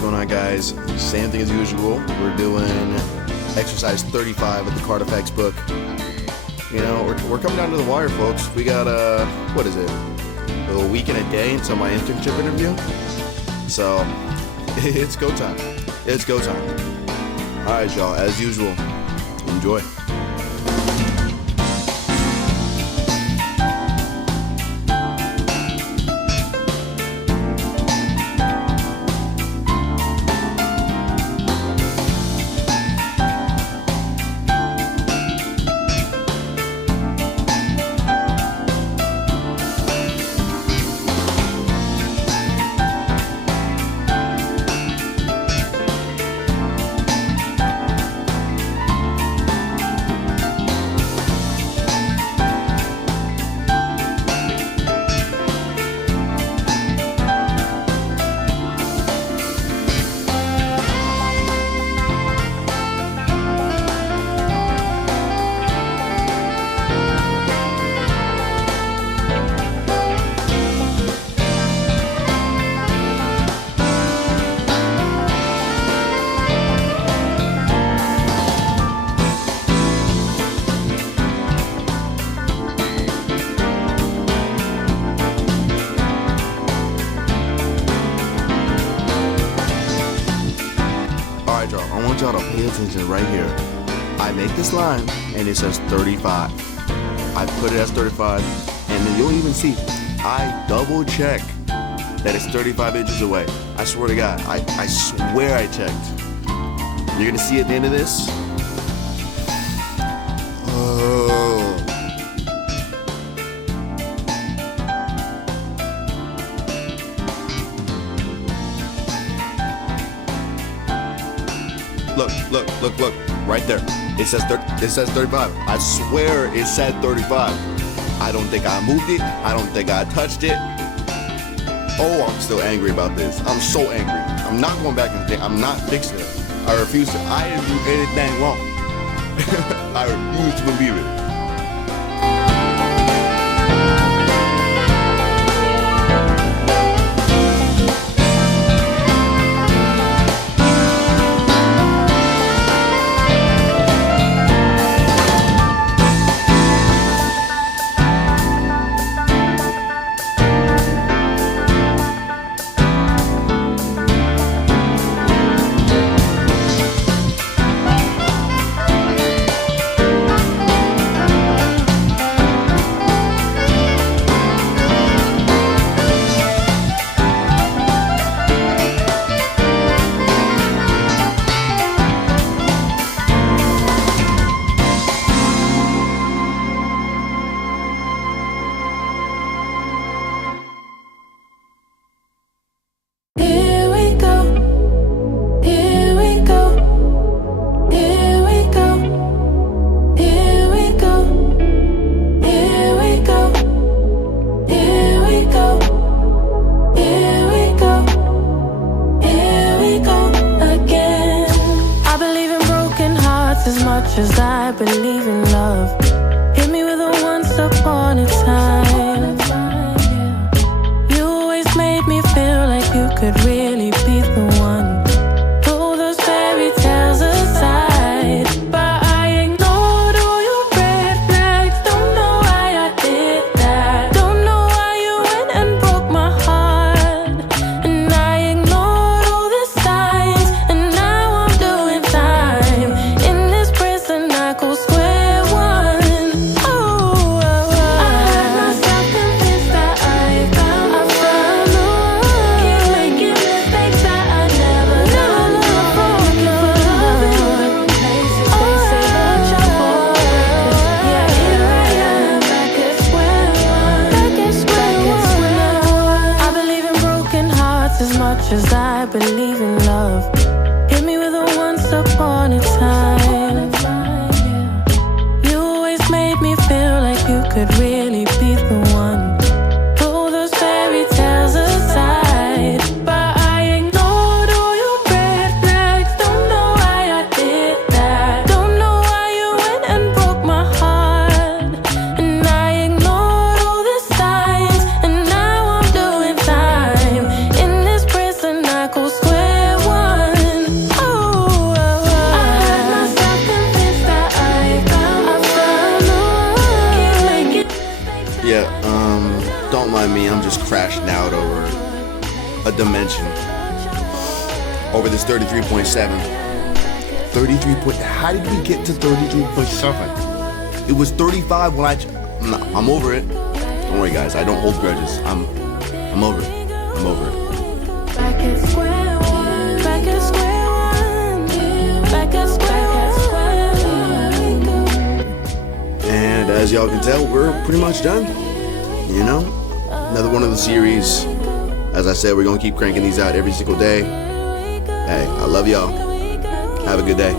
going on, guys? Same thing as usual. We're doing exercise 35 of the card effects book. You know, we're coming down to the wire, folks. We got what is it, a week and a day until my internship interview. So it's go time. It's go time. All right, y'all, as usual, enjoy. I want y'all to pay attention right here. I make this line and it says 35. I put it as 35, and then you'll even see I double check that it's 35 inches away. I swear to God, I swear I checked. You're gonna see at the end of this. Oh. Look, right there. It says 35. I swear it said 35. I don't think I moved it. I don't think I touched it. Oh, I'm still angry about this. I'm so angry. I'm not going back and think. I'm not fixing it. I refuse to. I didn't do anything wrong. I refuse to believe it. As much as I believe in love, hit me with a once upon a time. You always made me feel like you could really be the one. Pull those fairy tales aside, but I ignored all your red flags. Don't know why I did that. Don't know why you went and broke my heart. And I ignored all the signs, and now I'm doing time. I go square one. Oh, I had myself convinced that I found the one. Keep making mistakes that I never done before. Loving places they say that you're for. Yeah, here I am, back at square one. Back at square one. I believe in broken hearts as much as I believe in love. Hit me with a once upon a time. You could really be the one. Pull those fairy tales aside, but I ignored all your red flags. Don't know why I did that. Don't know why you went and broke my heart. And I ignored all the signs, and now I'm doing time. In this prison I go square one. I'm just crashing out over a dimension. Over this 33.7. 33. How did we get to 33.7? It was 35 when I'm over it. Don't worry, guys. I don't hold grudges. I'm over it. I'm over it. Back at square one. Back at square one. Back at square one. And as y'all can tell, we're pretty much done. You know, another one of the series. As I said, we're gonna keep cranking these out every single day. Hey, I love y'all. Have a good day.